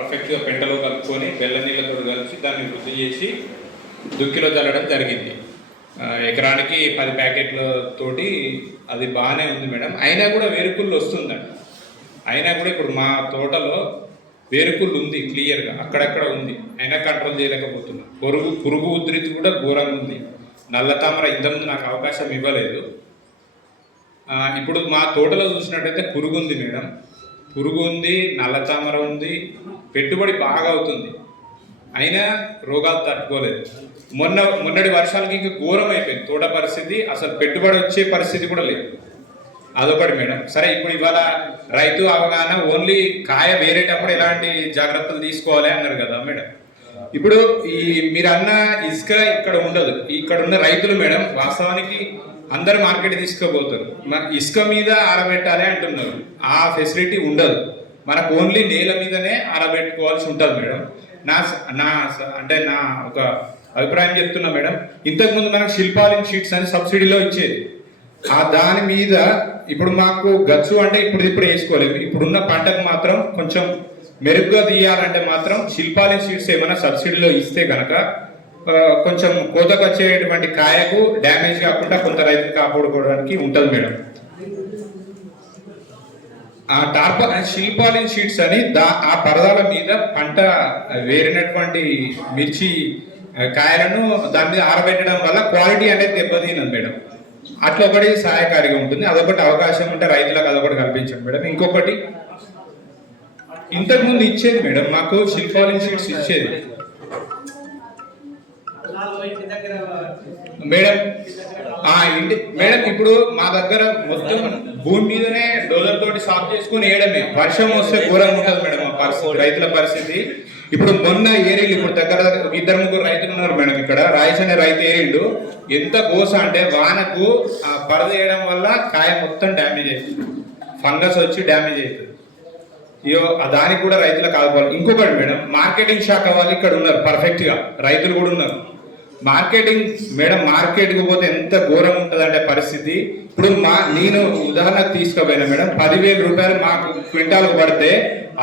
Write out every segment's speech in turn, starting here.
పర్ఫెక్ట్గా పెంటలో కలుపుకొని బెల్ల నీళ్ళతో కలిసి దాన్ని వృద్ధి చేసి దుక్కిలో చల్లడం జరిగింది. ఎకరానికి 10 ప్యాకెట్లతోటి అది బాగానే ఉంది మేడం. అయినా కూడా వేరుకుళ్ళు వస్తుందండి. అయినా కూడా ఇప్పుడు మా తోటలో వేరుకుళ్ళు ఉంది, క్లియర్గా అక్కడక్కడ ఉంది, అయినా కంట్రోల్ చేయలేకపోతున్నాం. పురుగు ఉధృతి కూడా ఘోరంగా ఉంది. నల్ల తామర ఇంతకుముందు నాకు అవకాశం ఇవ్వలేదు. ఇప్పుడు మా తోటలో చూసినట్టయితే పురుగు ఉంది మేడం, పురుగు ఉంది, నల్ల తామర ఉంది, పెట్టుబడి బాగా అవుతుంది, అయినా రోగాలు తట్టుకోలేదు. మొన్నటి వర్షాలకి ఇంకా ఘోరం అయిపోయింది తోట పరిస్థితి. అసలు పెట్టుబడి వచ్చే పరిస్థితి కూడా లేదు. అదొకటి మేడం. సరే, ఇప్పుడు ఇవాళ రైతు అవగాహన ఓన్లీ కాయ వేరేటప్పుడు ఎలాంటి జాగ్రత్తలు తీసుకోవాలి అన్నారు కదా మేడం. ఇప్పుడు మీరు అన్న ఇసుక ఇక్కడ ఉండదు. ఇక్కడ ఉన్న రైతులు మేడం వాస్తవానికి అందరు మార్కెట్ తీసుకోబోతారు, ఇసుక మీద ఆరబెట్టాలి అంటున్నారు. ఆ ఫెసిలిటీ ఉండదు మనకు, ఓన్లీ నేల మీదనే ఆరబెట్టుకోవాల్సి ఉంటుంది మేడం. నా ఒక అభిప్రాయం చెప్తున్నా మేడం. ఇంతకుముందు మనకు శిల్పాలిన్ షీట్స్ అని సబ్సిడీలో ఇచ్చేది. దాని మీద ఇప్పుడు మాకు గచ్చు అంటే ఇప్పుడు వేసుకోలేము. ఇప్పుడున్న పంటకు మాత్రం కొంచెం మెరుగ్గా తీయాలంటే మాత్రం శిల్పాలిన్ షీట్స్ ఏమైనా సబ్సిడీలో ఇస్తే కనుక కొంచెం కోతకు వచ్చేటువంటి కాయకు డ్యామేజ్ కాకుండా కొంత రైతులు కాపాడుకోవడానికి ఉంటుంది మేడం. శిల్పాలిన్ షీట్స్ అని ఆ పరదాల మీద పంట వేరినటువంటి మిర్చి కాయలను దాని మీద ఆరబెట్టడం వల్ల క్వాలిటీ అనేది దెబ్బతినదు మేడం. అట్లా ఒకటి సహాయకారిగా ఉంటుంది. అదొకటి అవకాశం ఉంటే రైతులకు అదొకటి కల్పించండి మేడం. ఇంకొకటి ఇంతకుముందు ఇచ్చేది మేడం, మాకు శిల్పాలిన్ షీట్స్ ఇచ్చేది మేడం. మేడం ఇప్పుడు మా దగ్గర మొత్తం భూమి మీదనే డోజర్ తోటి సాఫ్ చేసుకుని వేయడమే. వర్షం వస్తే ఘోరంగా ఉంటుంది మేడం మా పరిస్థితి, రైతుల పరిస్థితి. ఇప్పుడు మొన్న ఏరిళ్ళు, ఇప్పుడు దగ్గర 2-3 రైతులు ఉన్నారు మేడం ఇక్కడ. రాయేష్ అనే రైతు ఏరిళ్ళు ఎంత గోస అంటే వానకు పరద వేయడం వల్ల కాయ మొత్తం డ్యామేజ్ అవుతుంది, ఫంగస్ వచ్చి డ్యామేజ్ అవుతుంది. దానికి కూడా రైతులకు ఆదుకోవాలి. ఇంకొకటి మేడం, మార్కెటింగ్ శాఖ వాళ్ళు ఇక్కడ ఉన్నారు పర్ఫెక్ట్గా, రైతులు కూడా ఉన్నారు. మార్కెటింగ్ మేడం, మార్కెట్కి పోతే ఎంత ఘోరం ఉంటుంది అంటే పరిస్థితి. ఇప్పుడు నేను ఉదాహరణకు తీసుకోపోయినా మేడం, 10,000 రూపాయలు మాకు క్వింటాల్కు పడితే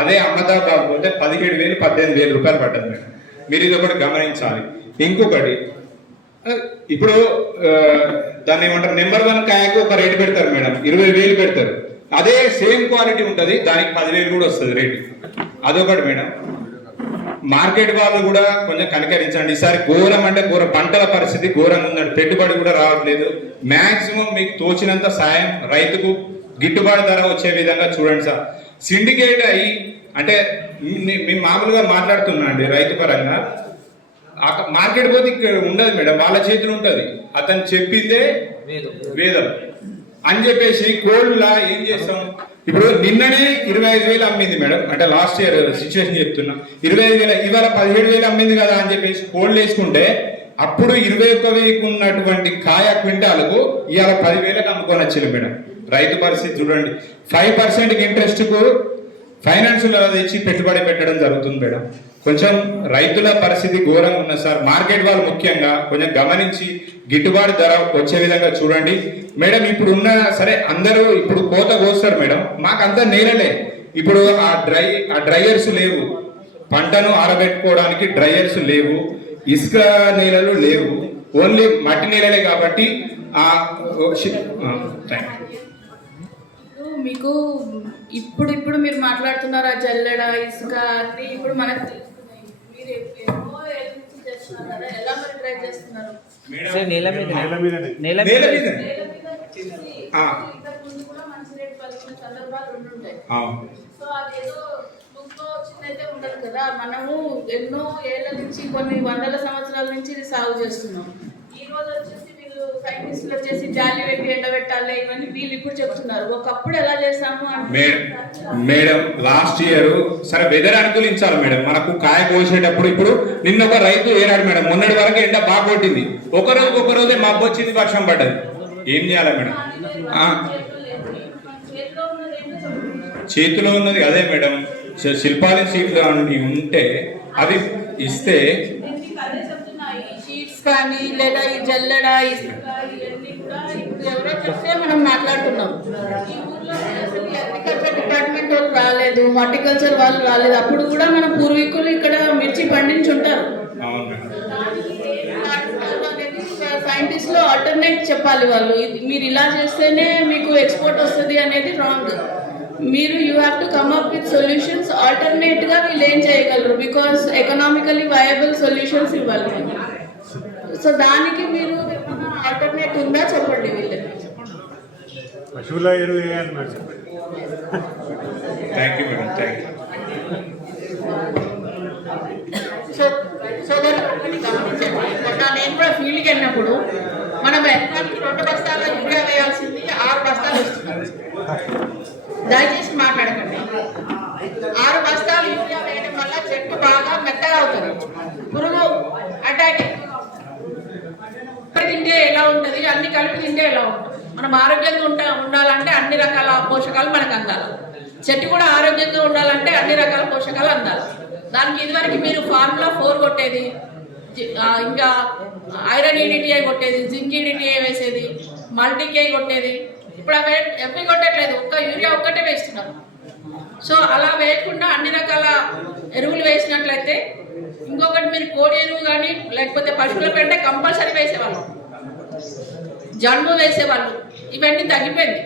అదే అహ్మదాబాద్ పోతే 17,000-18,000 రూపాయలు పడ్డది మేడం. మీరు ఇది ఒకటి గమనించాలి. ఇంకొకటి, ఇప్పుడు దాన్ని ఏమంటారు, నెంబర్ 1 కాయకు ఒక రేటు పెడతారు మేడం, 20,000 పెడతారు. అదే సేమ్ క్వాలిటీ ఉంటుంది, దానికి 10,000 కూడా వస్తుంది రేటు. అదొకటి మేడం. మార్కెట్ వాళ్ళు కూడా కొంచెం కనికరించండి. ఈసారి ఘోరం అంటే ఘోరం, పంటల పరిస్థితి ఘోరంగా ఉందండి, పెట్టుబడి కూడా రావట్లేదు. మ్యాక్సిమం మీకు తోచినంత సాయం రైతుకు గిట్టుబాటు ధర వచ్చే విధంగా చూడండి సార్. సిండికేట్ అయ్యి అంటే మేము మామూలుగా మాట్లాడుతున్నా అండి రైతు పరంగా. మార్కెట్ పోతే ఇక్కడ ఉండదు మేడం, వాళ్ళ చేతులు ఉంటుంది. అతను చెప్పిందే వేదం అని చెప్పేసి కోల్డ్లా ఏం చేస్తాం. ఇప్పుడు నిన్ననే 25,000 అమ్మింది మేడం, అంటే లాస్ట్ ఇయర్ సిచ్యువేషన్ చెప్తున్నా. 25,000 ఇవాళ 17,000 అమ్మింది కదా అని చెప్పేసి కోల్డ్ వేసుకుంటే అప్పుడు 21,000 ఉన్నటువంటి కాయ క్వింటాలకు ఇవాళ 10,000కి అమ్ముకొని వచ్చింది మేడం. రైతు పరిస్థితి చూడండి. 5% ఇంట్రెస్ట్కు ఫైనాన్షియల్ తెచ్చి పెట్టుబడి పెట్టడం జరుగుతుంది మేడం. కొంచెం రైతుల పరిస్థితి ఘోరంగా ఉన్నది సార్. మార్కెట్ వాళ్ళు ముఖ్యంగా కొంచెం గమనించి గిట్టుబాటు ధర వచ్చే విధంగా చూడండి మేడం. ఇప్పుడు ఉన్న సరే అందరూ ఇప్పుడు కోత కోస్తారు మేడం, మాకంతా నేలలే. ఇప్పుడు ఆ డ్రైయర్స్ లేవు, పంటను ఆరబెట్టుకోవడానికి డ్రైయర్స్ లేవు, ఇసుక నేలలు లేవు, ఓన్లీ మట్టి నేలలే. కాబట్టి మీకు ఇప్పుడు మీరు మాట్లాడుతున్నారు ఆ జల్లెడ ఇసుక అన్ని ఇప్పుడు మనకు మీరు చేస్తున్నారు కదా, ఎలా మరి ట్రై చేస్తున్నారు? నేల మీద ఇంతకుముందు కూడా మంచి రేట్ పలికిన సందర్భాలు ఉండుంటాయి. సో అదేదో బుక్లో వచ్చిందైతే ఉండదు కదా. మనము ఎన్నో ఏళ్ల నుంచి, కొన్ని వందల సంవత్సరాల నుంచి ఇది సాగు చేస్తున్నాం. ఈ రోజు వచ్చేసి వీళ్ళు సైంటిస్టులు వచ్చేసి జాలి పెట్టి ఎండబెట్టాలి ఇవన్నీ వీళ్ళు ఇప్పుడు చెప్తున్నారు. ఒకప్పుడు ఎలా చేసాము అంటే మేడం లాస్ట్ ఇయర్ సరే వెదర్ అనుకూలించాలి మేడం. మనకు కాయ కోసేటప్పుడు ఇప్పుడు నిన్న ఒక రైతు ఏనాడు మేడం, మొన్నటి వరకు ఎండ బాగా కొట్టింది, ఒక రోజే మబ్బు వచ్చింది, వర్షం పడ్డది. ఏం చేయాలి మేడం? చేతిలో ఉన్నది అదే మేడం, శిల్పాలిన్ షీట్లు ఉంటే అవి ఇస్తే కానీ లేదా ఈ జల్లెడ ఇవన్నీ కూడా ఇప్పుడు ఎవరో చెప్తే మనం మాట్లాడుతున్నాం. ఈ ఊర్లో అసలు అగ్రికల్చర్ డిపార్ట్మెంట్ వాళ్ళు రాలేదు, హార్టికల్చర్ వాళ్ళు రాలేదు, అప్పుడు కూడా మన పూర్వీకులు ఇక్కడ మిర్చి పండించి ఉంటారు. అవును మేడం. సైంటిస్ట్ లో ఆల్టర్నేట్ చెప్పాలి వాళ్ళు, మీరు ఇలా చేస్తేనే మీకు ఎక్స్పోర్ట్ వస్తుంది అనేది రాంగ్. మీరు you have to come up with solutions. Alternate గా వీళ్ళు ఏం చేయగలరు, బికాస్ ఎకనామికలీ వయబుల్ సొల్యూషన్స్ ఇవ్వాలి. సో దానికి మీరు ఆల్టర్నేట్ ఉందా చెప్పండి వీళ్ళకి. పశువుల ఎరువు వేయాలి madam. Thank you madam, thank you. So ఒకటి గమనించండి, మొన్న నేను కూడా ఫీల్డ్కి వెళ్ళినప్పుడు మనం ఎకరానికి 2 బస్తాల యూరియా వేయాల్సింది 6 బస్తాలు వస్తుంది. దయచేసి మాట్లాడకండి. 6 బస్తాలు యూరియా వేయడం వల్ల చెట్టు బాగా మెత్తగా అవుతుంది, పురుగు అటాక్ తింటే ఎలా ఉంటుంది, అన్ని కలిపి తింటే ఎలా ఉంటుంది. మనం ఆరోగ్యంగా ఉండాలంటే అన్ని రకాల పోషకాలు మనకు అందాలి. చెట్టు కూడా ఆరోగ్యంగా ఉండాలంటే అన్ని రకాల పోషకాలు అందాలి. దానికి ఇదివరకు మీరు ఫార్ములా 4 కొట్టేది, ఇంకా ఐరన్ ఈడిటిఐ కొట్టేది, జింక్ ఈడిటిఐ వేసేది, మల్టీకేఐ కొట్టేది. ఇప్పుడు అవి ఎప్పి కొట్టట్లేదు, ఒక్క యూరియా ఒక్కటే వేస్తున్నారు. సో అలా వేయకుండా అన్ని రకాల ఎరువులు వేసినట్లయితే, ఇంకొకటి మీరు కోడి ఎరువు కానీ లేకపోతే పశువుల పెంట కంపల్సరీ వేసేవాళ్ళు, జన్ము వేసేవాళ్ళు, ఇవన్నీ తగ్గిపోయింది.